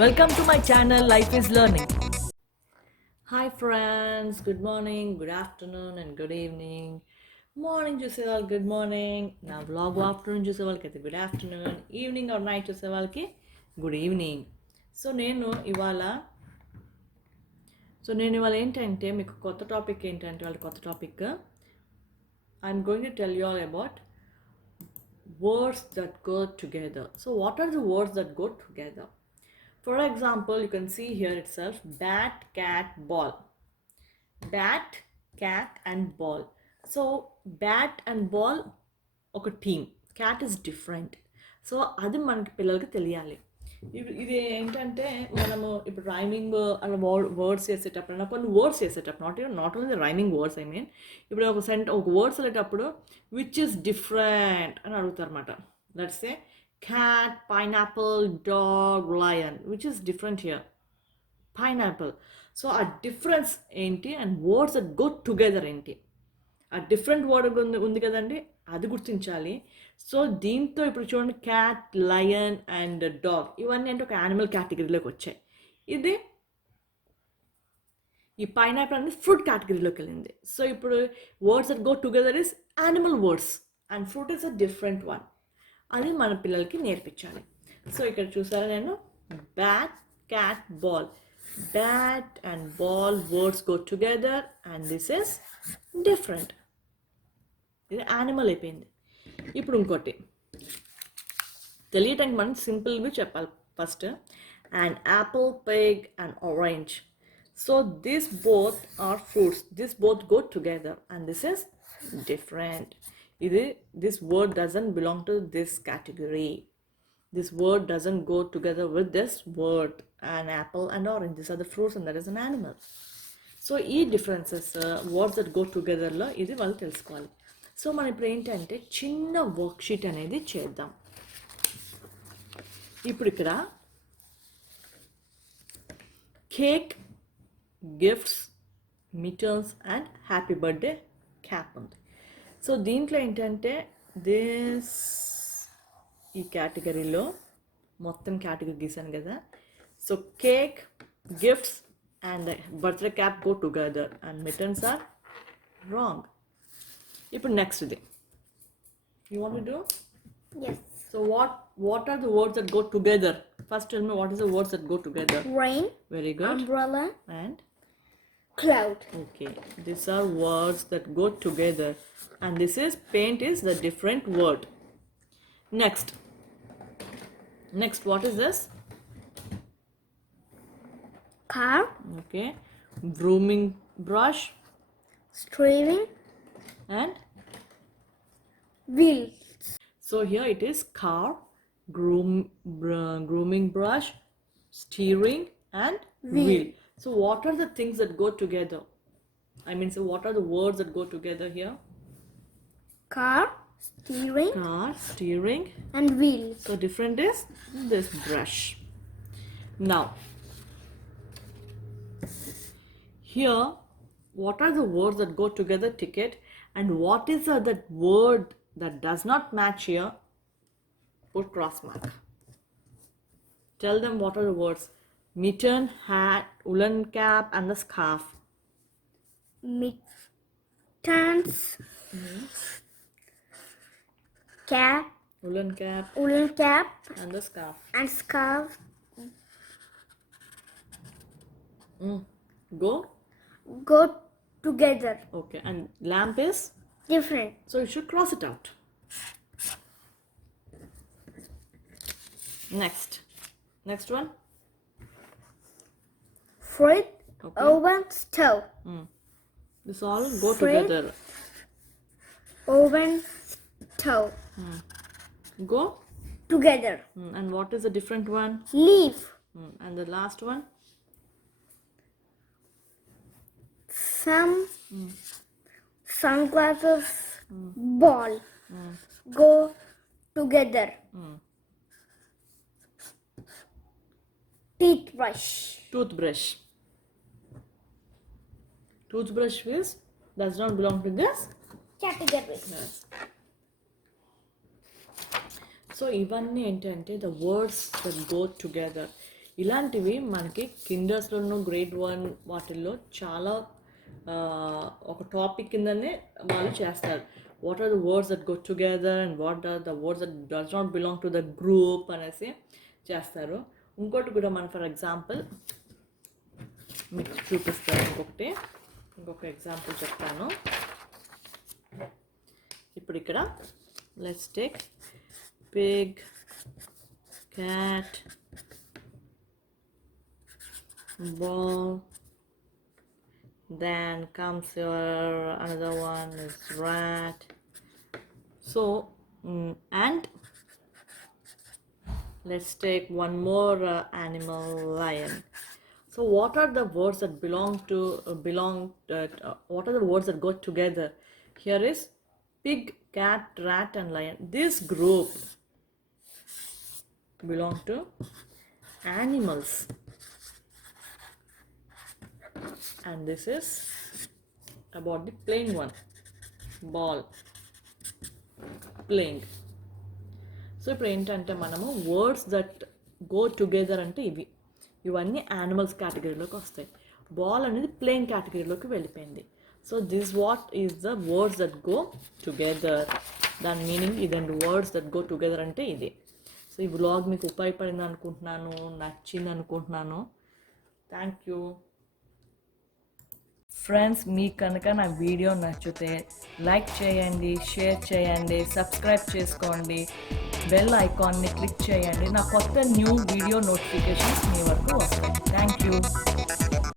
Welcome to my channel Life is Learning. Hi friends, good morning, good afternoon and good evening. Morning చూసే వాళ్ళకి good morning, నా vlog afternoon చూసే వాళ్ళకి అయితే good afternoon, evening or night చూసే వాళ్ళకి good evening. So నేను ఇవాళ ఏంటంటే మీకు కొత్త టాపిక్ ఏంటంటే వాళ్ళ కొత్త topic I'm going to tell you all about words that go together. So what are the words that go together? For example, you can see here itself bat, cat, ball. Bat, cat and ball. So bat and ball ఒక team, cat is different. So అది మనకి పిల్లలకి తెలియాలి. ఇది ఏంటంటే మనము ఇప్పుడు రైమింగ్ అలా వర్డ్స్ చేసేటప్పుడు కొన్ని వర్డ్స్ చేసేటప్పుడు నాట్ ఓన్లీ రైమింగ్ వర్డ్స్ ఇప్పుడు ఒక వర్డ్స్ వెళ్ళేటప్పుడు విచ్ ఇస్ డిఫరెంట్ అని అడుగుతారన్నమాట. Let's say cat, pineapple, dog, lion, which is different here. Pineapple. So a difference ఏంటి and words that go together ఏంటి, ఆ డిఫరెంట్ వర్డ్ ఉంది కదండి, అది గుర్తించాలి. సో దీంతో ఇప్పుడు చూడండి క్యాట్, లయన్ అండ్ డాగ్ ఇవన్నీ అంటే ఒక యానిమల్ కేటగిరీలోకి వచ్చాయి. ఇది ఈ పైనాపిల్ అనేది ఫ్రూట్ కేటగిరీలోకి వెళ్ళింది. సో ఇప్పుడు words that go together is animal words and fruit is a different one. అది మన పిల్లలకి నేర్పించాలి. సో ఇక్కడ చూసారా నేను bat, cat, ball. Bat and ball words go together and this is different. ఇది యానిమల్ అయిపోయింది. ఇప్పుడు ఇంకోటి తెలియటానికి మనం సింపుల్గా చెప్పాలి. First and apple, pig and orange. So this both are fruits, this both go together and this is different. This word doesn't belong to this category. This word doesn't go together with this word. An apple and orange, these are the fruits and that is an animal. So ఈ differences words that go టుగెదర్లో ఇది వాళ్ళు తెలుసుకోవాలి. సో మనం ఇప్పుడు ఏంటంటే చిన్న వర్క్షీట్ అనేది చేద్దాం. ఇప్పుడు ఇక్కడ cake, gifts, mittens and happy birthday cap ఉంది. సో దీంట్లో ఏంటంటే ఈ కేటగిరీలో మొత్తం కేటగిరీ గీసాను కదా. So cake, gifts and birthday cap go together and mittens are wrong. ఇప్పుడు నెక్స్ట్ ఇది you want to do? Yes. So what are the words that go together? First tell me what is the words that go together. Rain, Very good. umbrella, And cloud. okay, these are words that go together and this is paint is the different word. Next what is this? Car, Okay, grooming brush steering, and wheel. so here it is car, grooming brush, steering and wheel. So what are the things that go together? So what are the words that go together here? Car, steering, Car, steering. and wheel. So different is this brush. Now here what are the words that go together? Ticket. And what is that word that does not match here? Put cross mark. Tell them what are the words. Mitten, hat, woolen cap and the scarf. Mittens, cap, Woolen cap and the scarf. and scarf Go together. okay. And lamp is, Different. so you should cross it out. Next one. Fruit, Okay. oven, stove. This all go Fridge. together. Oven, stove. Go. Together. And what is the different one? Leaf, And the last one? sunglasses, ball. Go together. Toothbrush. Toothbrush does not belong to this Category. Yes. So ఇవన్నీ ఏంటంటే the words that go together. ఇలాంటివి మనకి కిండర్స్లోనూ గ్రేడ్ 1 వాటిల్లో చాలా ఒక టాపిక్ కిందనే వాళ్ళు చేస్తారు. What are the words that go together and what are the words that does not belong to the group అనేసి చేస్తారు. ఇంకోటి కూడా మనం ఫర్ ఎగ్జాంపుల్ మీకు చూపిస్తాను. ఇంకొక ఎగ్జాంపుల్ చెప్తాను. ఇప్పుడు ఇక్కడ let's take Pig, cat, ball, then comes your another one is rat. So and let's take one more animal, lion. So what are the words that what are the words that go together? Here is pig, cat, rat and lion. This group belong to animals. And this is about the playing one, ball, playing. So ఇప్పుడు ఏంటంటే మనము words that go together అంటే ఇవన్నీ యానిమల్స్ కేటగిరీలోకి వస్తాయి. బాల్ అనేది ప్లేయింగ్ కేటగిరీలోకి వెళ్ళిపోయింది. So this what is the words that go together. దాని మీనింగ్ ఇదండి, వర్డ్స్ దట్ గో టుగెదర్ అంటే ఇది. సో ఈ వ్లాగ్ మీకు ఉపయోగపడింది అనుకుంటున్నాను, నచ్చింది అనుకుంటున్నాను. Thank you friends. మీకు కనుక నా వీడియో నచ్చితే లైక్ చేయండి, షేర్ చేయండి, సబ్స్క్రైబ్ చేసుకోండి, బెల్ ఐకాన్ని క్లిక్ చేయండి. నా కొత్త న్యూ వీడియో నోటిఫికేషన్స్ మీ వరకు వస్తాయి. Thank you.